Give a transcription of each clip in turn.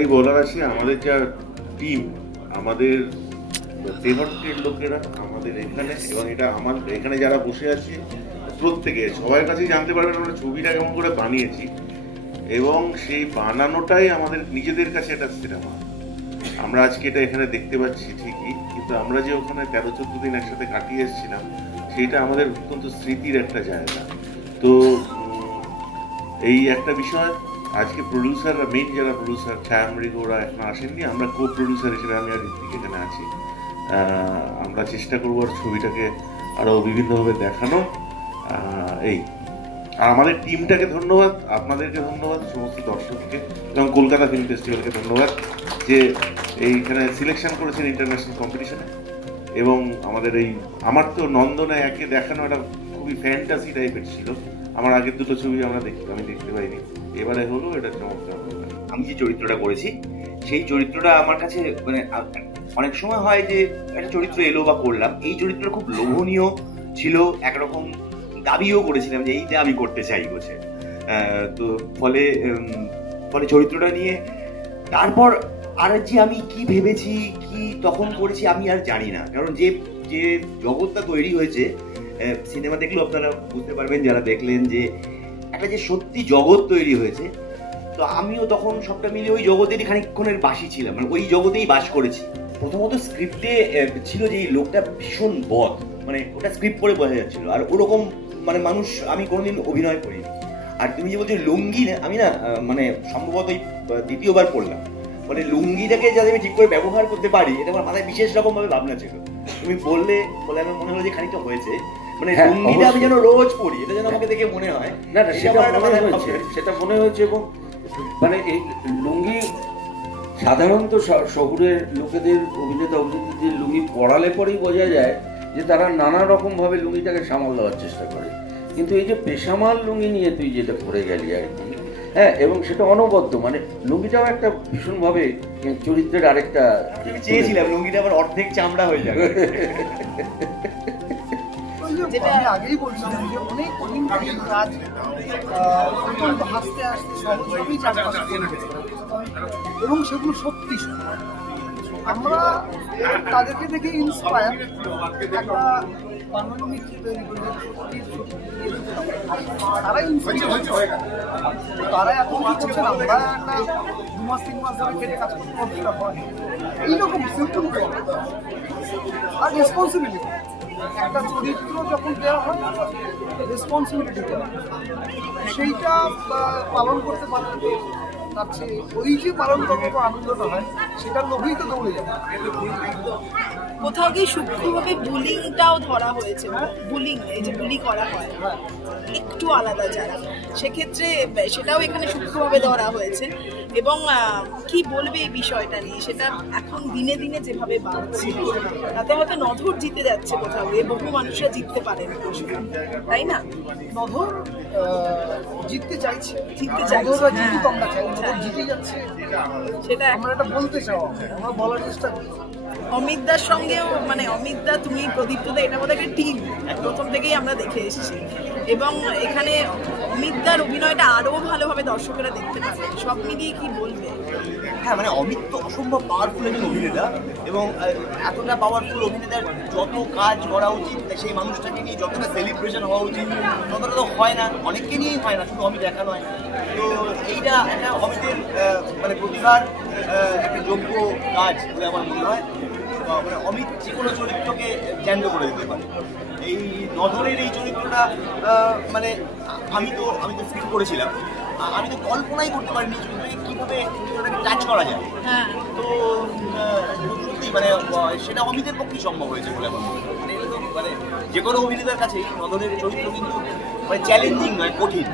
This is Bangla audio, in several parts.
একটাই বলার আছে, আমাদের যা টিম, আমাদের তেহট্টের লোকেরা আমাদের এখানে, এবং এটা আমাদের এখানে যারা বসে আছে প্রত্যেকে সবার কাছেই জানতে পারবেন আমরা ছবিটা কেমন করে বানিয়েছি, এবং সেই বানানোটাই আমাদের নিজেদের কাছে একটা সিনেমা। আমরা আজকে এটা এখানে দেখতে পাচ্ছি ঠিকই, কিন্তু আমরা যে ওখানে 13-14 দিন একসাথে কাটিয়ে এসেছিলাম সেইটা আমাদের অত্যন্ত স্মৃতির একটা জায়গা। তো এই একটা বিষয়, আজকে প্রডিউসাররা, মেইন যারা প্রডিউসার ছায়ামৃগ, ওরা এখন আসেননি, আমরা কো প্রডিউসার হিসেবে আমি আর ঋত্বিক এখানে আছি। আমরা চেষ্টা করবো আর ছবিটাকে আরও বিভিন্নভাবে দেখানো। এই আর আমাদের টিমটাকে ধন্যবাদ, আপনাদেরকে ধন্যবাদ, সমস্ত দর্শককে এবং কলকাতা ফিল্ম ফেস্টিভ্যালকে ধন্যবাদ যে এইখানে সিলেকশন করেছেন ইন্টারন্যাশনাল কম্পিটিশনে। এবং আমাদের এই, আমার তো নন্দনে একে দেখানো একটা খুবই ফ্যান্টাসি টাইপের ছিল, আমার আগের দুটো ছবি আমি দেখতে পাইনি, এবারে হলো এটা চমৎকার। আমি যে চরিত্রটা করেছি সেই চরিত্রটা আমার কাছে মানে অনেক সময় হয় যে একটা চরিত্র এলো বা করলাম, এই চরিত্রটা খুব লোভনীয় ছিল, একরকম দাবিও করেছিলাম যে এইটা আমি করতে চাই বসে। তো ফলে চরিত্রটা নিয়ে তারপর আর যে আমি কি ভেবেছি, কি তখন করেছি আমি আর জানি না, কারণ যে জগৎটা তৈরি হয়েছে, সিনেমা দেখলেও আপনারা বুঝতে পারবেন যারা দেখলেন, যে একটা যে সত্যি জগৎ তৈরি হয়েছে। তো আমিও তখন সবটা মিলে ওই জগতেরই খানিকক্ষণের বাসী ছিলাম, মানে ওই জগতেই বাস করেছি। প্রথমত স্ক্রিপ্টে ছিল যে এই লোকটা ভীষণ বদ, মানে ওটা স্ক্রিপ্ট পড়ে বোঝা যাচ্ছিল, আর ওরকম মানে মানুষ আমি কোনোদিন অভিনয় করিনি। আর তুমি যে বলছো লুঙ্গি, আমি না মানে সম্ভবত দ্বিতীয়বার পড়লাম, মানে লুঙ্গিটাকে যাতে আমি ঠিক করে ব্যবহার করতে পারি, এটা আমার মাথায় বিশেষ রকম ভাবে ভাবনা ছিল। তুমি বলে আমার মনে হলো যে খানিকটা হয়েছে, মানে লুঙ্গিটা আমি যেন রোজ পড়ি, এটা যেন আমাকে দেখে মনে হয়। না সেটা মনে হয়েছে। এবং মানে এই লুঙ্গি সাধারণত শহুরের লোকেদের, অভিনেতা অভিনেত্রীদের লুঙ্গি পরালে পরেই বোঝা যায় যে তারা নানা রকম ভাবে লুঙ্গিটাকে সামাল দেওয়ার চেষ্টা করে, কিন্তু এই যে পেশামাল লুঙ্গি নিয়ে তুই যেটা করে গেলি আর কি, হ্যাঁ, এবং সেটা অনবদ্য, মানে লুঙ্গিটাও একটা ভীষণভাবে চরিত্রের আরেকটা, আমি চেয়েছিলাম লুঙ্গিটা আবার অর্ধেক চামড়া হয়ে যাবে। আমি আগেই বলছিলাম যে অনেক কঠিন কঠিন কাজ হাসতে হাসতে সহজভাবেই চারপাশে এবং সেগুলো সত্যি আমরা তাদেরকে দেখে ইন্সপায়ার, একটা বাংলামিত্রী তৈরি করে তারা ইন্সপায়ার, তারা এত কিছু করছেন, আমরা একটা 2-3 মাস ধরে খেটে কাজ করতে হয় এইরকম সিম্পল আর রেসপন্সিবিলিটি। একটা চরিত্র যখন দেওয়া হয় রেসপন্সিবিলিটি সেইটা পালন করতে পারলে তার চেয়ে ওই যে পালন করবো আনন্দটা হয় সেটার লোভেই তো দৌড়ে যাবে। কোথাও গিয়ে সূক্ষ্মভাবে বুলিংটাও ধরা হয়েছে, বুলিং, এই যে বুলি করা হয় একটু আলাদা যারা, সেক্ষেত্রে সেটাও এখানে সূক্ষ্মভাবে ধরা হয়েছে। এবং কি বলবে এই বিষয়টা নিয়ে, সেটা এখন দিনে দিনে যেভাবে বাড়ছে তাতে হয়তো নধর জিতে যাচ্ছে, কোথাও গিয়ে বহু মানুষরা জিততে পারে না, তাই না? নধর জিততে চাইছে, জিতে যাচ্ছে, সেটা আমরা এটা বলতে চাও, আমরা বলার চেষ্টা করি। অমিতদার সঙ্গেও, মানে অমিতদা, তুমি, প্রদীপ্তদা, এটা বোধহয় একটা টিম, প্রথম থেকেই আমরা দেখে এসেছি, এবং এখানে অমিতদার অভিনয়টা আরও ভালোভাবে দর্শকেরা দেখতে পাবে। সব মিলিয়ে কি বলবে? হ্যাঁ, মানে অমিত তো অসম্ভব পাওয়ারফুল একজন অভিনেতা, এবং এতটা পাওয়ারফুল অভিনেতার যত কাজ করা উচিত, সেই মানুষটাকে নিয়ে যতটা সেলিব্রেশন হওয়া উচিত ততটা তো হয় না, অনেককে নিয়েই হয় না, শুধু অমিত একা নয়। তো এইটা একটা অমিতের মানে প্রতিভার একটা যোগ্য কাজ বলে আমার মনে হয়। মানে অমিত যে কোনো চরিত্রকে জ্যান্ত করে দিতে পারে। এই নধরের এই চরিত্রটা মানে আমি তো ফিল করেছিলাম, আমি তো কল্পনাই করতে পারিনি চরিত্রকে কীভাবে টাচ করা যায়। তো সত্যি মানে সেটা অমিতের পক্ষেই সম্ভব হয়েছে বলে আমার মনে হয়। মানে যে কোনো অভিনেতার কাছেই নধরের চরিত্র কিন্তু মানে চ্যালেঞ্জিং নয়, কঠিন,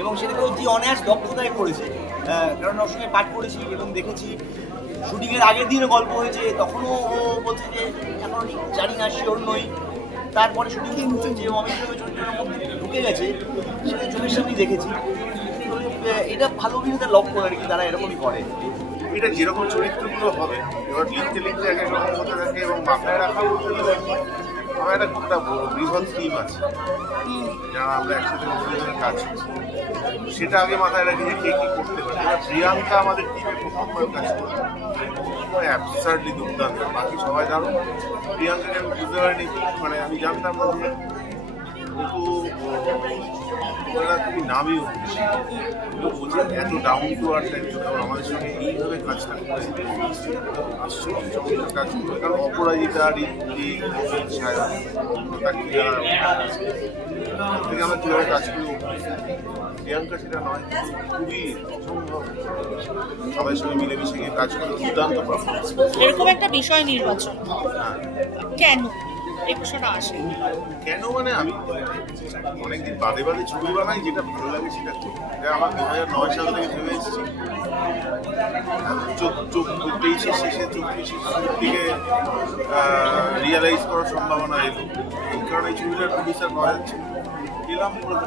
এবং সেটাকে যে অনায়াস দক্ষতায় করেছে। কারণ ওর সঙ্গে পাঠ করেছি এবং দেখেছি, শুটিংয়ের আগের দিনও গল্প হয়েছে, তখনও ও বলছে যে এখন জানি না, শিওর নই। তারপরে শুটিং হচ্ছে যে অমিত চরিত্রের মধ্যে ঢুকে গেছে, সেটা চোখের সামনেই দেখেছি। এটা ভালো অভিনেতার লক্ষণ আর কি, তারা এরকমই করে। এটা যেরকম চরিত্রগুলো হবে, এবার লিখতে লিখতে এক এক রকম হতে থাকে, এবং মাথায় রাখা বলতে গেলে আমার একটা বৃহৎ টিম আছে যারা আমরা একসাথে কাজ করছি, সেটা আগে মাথায় রাখি যে কে কি করতে পারে। এবার প্রিয়াঙ্কা আমাদের টিমে প্রথমবার কাজ করছে, অ্যাবসার্ডলি দুর্দান্ত, বাকি সবাই দারুণ। প্রিয়াঙ্কাকে আমি বুঝতে পারিনি, মানে আমি জানতাম না যে ওরা খুবই নামই হচ্ছে, বলছে এত ডাউন টু আর্থ একজন আমাদের সঙ্গে এইভাবে কাজটা করে আশ্চর্য কাজ করে। কারণ অপরাজিতা, ঋদ্ধি, সায়ন থেকে আমরা কীভাবে কাজ করি, প্রিয়াঙ্কা সেটা নয়, খুবই অসম্ভব সবাই সঙ্গে মিলেমিশে গিয়ে কাজ করে দুর্দান্ত পারফরমেন্স। এরকম একটা বিষয় নির্বাচন কেন এই প্রশ্নটা আসে? কেন মানে আমি অনেকদিন বাদে বাদে ছবি বানাই, যেটা ভালো লাগে সেটা করি। এটা আমার 2009 সাল থেকে ভেবে এসেছি, 23-এর শেষে 24-এর শুরুর দিকে রিয়েলাইজ করার সম্ভাবনা এলো। এই কারণে ছবিটার প্রডিউসার পাওয়া যাচ্ছে, এলাম করে